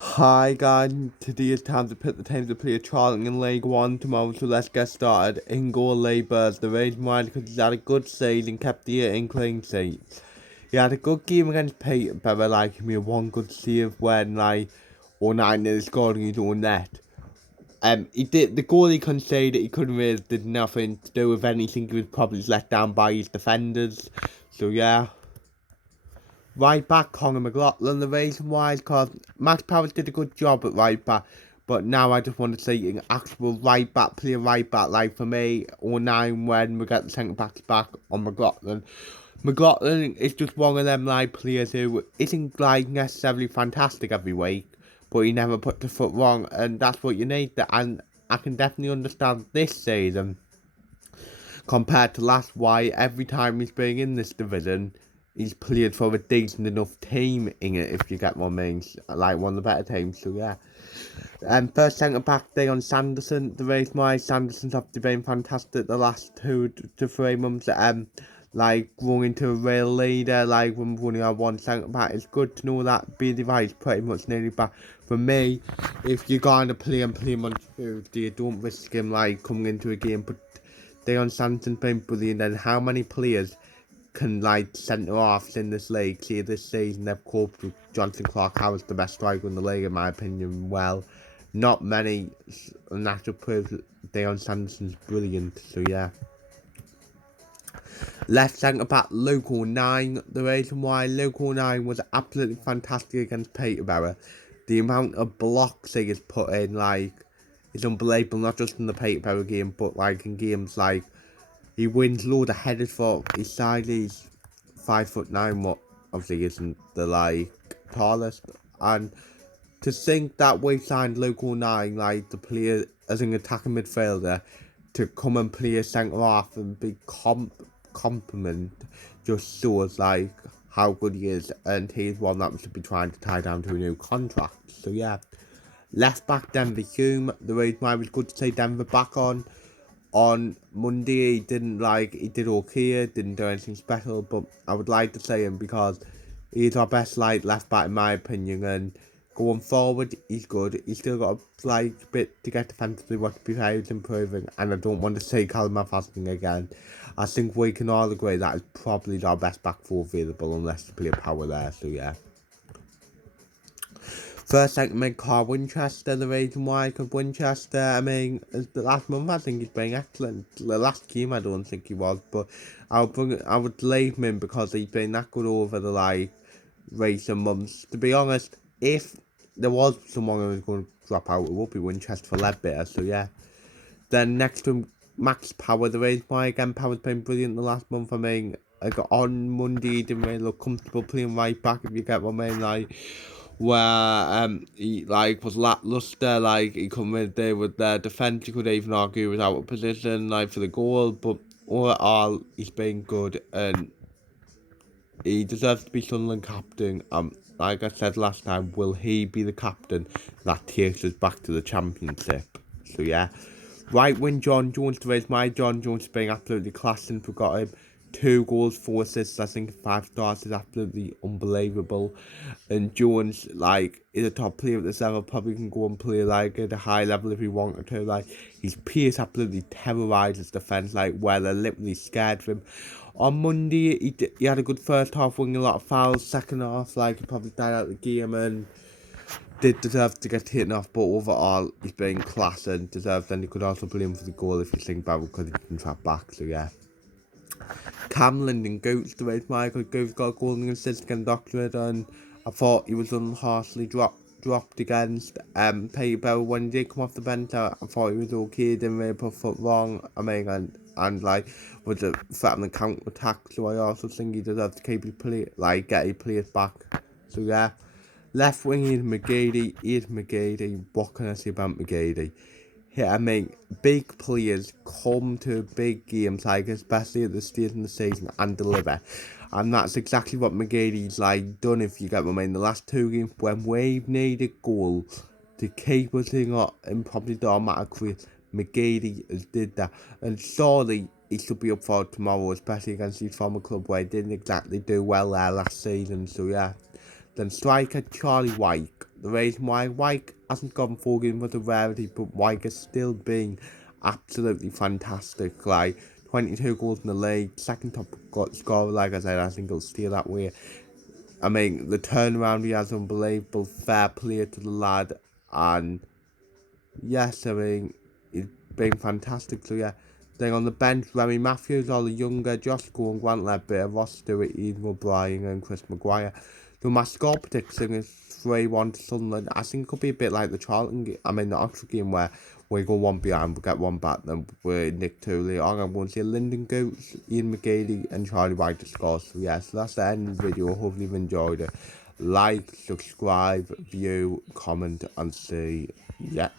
Hi guys, today is time to pick the teams to play Charlton in League 1 tomorrow, so let's get started. In goal Labours, the reason why is because he's had a good season, kept the year in clean sheets. He had a good game against Peterborough, he had one good save when all night nearly scored and his own net. He did the goal he conceded, he couldn't really did nothing to do with anything, he was probably let down by his defenders. So yeah. Right back, Conor McLaughlin. The reason why is because Max Powers did a good job at right back, but now I just want to see an actual right back play right back. Like for me, or nine when we get the centre backs back on McLaughlin. McLaughlin is just one of them players who isn't necessarily fantastic every week, but he never puts the foot wrong, and that's what you need. And I can definitely understand this season compared to last why every time he's been in this division he's played for a decent enough team in it, if you get what I mean, like one of the better teams. So yeah. First centre back day on Sanderson. The reason why Sanderson's obviously been fantastic the last 2 to 3 months. Growing into a real leader. When we only have one centre back, it's good to know that BD is pretty much nearly back. For me, if you're going to play him on Tuesday, don't risk him coming into a game. But Deon Sanderson's been brilliant, and how many players can centre halves in this league. See, this season they've coped with Jonathan Clark-Howard's the best striker in the league, in my opinion. Well, not many natural players. Deon Sanderson's brilliant. So yeah. Left centre back Luke O'Nien. The reason why Luke O'Nien was absolutely fantastic against Peterborough, the amount of blocks he has put in, is unbelievable. Not just in the Peterborough game, but in games he wins loads of headers for his side. He's 5'9", what obviously isn't the tallest. And to think that we signed Luke O'Nien, the player as an attacking midfielder, to come and play a centre half and be compliment just shows how good he is, and he's one that we should be trying to tie down to a new contract. So yeah. Left back Denver Hume. The reason why it was good to see Denver back on Monday, he did okay, didn't do anything special, but I would like to say him because he's our best left back in my opinion, and going forward he's good. He's still got a bit to get defensively, what to be fair, he's improving, and I don't want to see Callum fasting again. I think we can all agree that is probably our best back four available unless you play power there, so yeah. First segment, Carl Winchester. The reason why, because Winchester, the last month I think he's been excellent. The last game I don't think he was, but I would leave him in because he's been that good over the recent months. To be honest, if there was someone who was going to drop out, it would be Winchester for Ledbetter. So yeah. Then next to him, Max Power. The reason why again Power's been brilliant the last month. On Monday he didn't really look comfortable playing right back, if you get what I mean. Where he was lackluster, he come in there with their defence, you could even argue he was out of position for the goal, but all in all he's been good and he deserves to be Sunderland captain. Like I said last time, will he be the captain that takes us back to the championship? So yeah. Right wing John Jones. To raise my John Jones has been absolutely class since we got him. 2 goals, 4 assists, I think 5 stars is absolutely unbelievable. And Jones, is a top player at this level, probably can go and play at a high level if he wanted to. His pace absolutely terrorises defence, where they're literally scared of him. On Monday, he had a good first half, winning a lot of fouls. Second half, he probably died out of the game and did deserve to get taken off, but overall he's been class and deserves, and he could also play him for the goal if you think about it, because he didn't trap back. So yeah. Camlin and Goats, the race Michael Goats got a golden assist against Doctorate, and I thought he was unharshly dropped against Peterborough when he did come off the bench. I thought he was okay, didn't really put foot wrong. And was a threat on the counter attack. So I also think he deserves to keep his get his players back. So yeah. Left wing is McGady. What can I say about McGady? Yeah, big players come to big games, especially at the stage in the season, and deliver. And that's exactly what McGady's done, if you get what I mean. The last 2 games when we've needed goal to keep us in up and probably dramatically, McGady has did that. And surely he should be up for it tomorrow, especially against his former club where he didn't exactly do well there last season. So yeah. Then striker Charlie White. the reason why White hasn't gone full in was a rarity, but White has still been absolutely fantastic. Like 22 goals in the league, second top scorer. Like I said, I think he'll steal that way. I mean, the turnaround he has unbelievable. Fair play to the lad, and yes, I mean, he's been fantastic. So yeah, then on the bench, Remy Matthews, all the younger, Josh Gould, Grant Ledbetter, Ross Stewart, Ian O'Brien, and Chris Maguire. So my score prediction is 3-1 to Sunderland. I think it could be a bit like the Charlton game, the Oxford game, where we go one behind, we get one back, then we nick two later on. I'm going to say Lyndon Goots, Ian McGeady, and Charlie White to score. So yeah, so that's the end of the video. Hopefully you've enjoyed it. Like, subscribe, view, comment, and see. Yeah.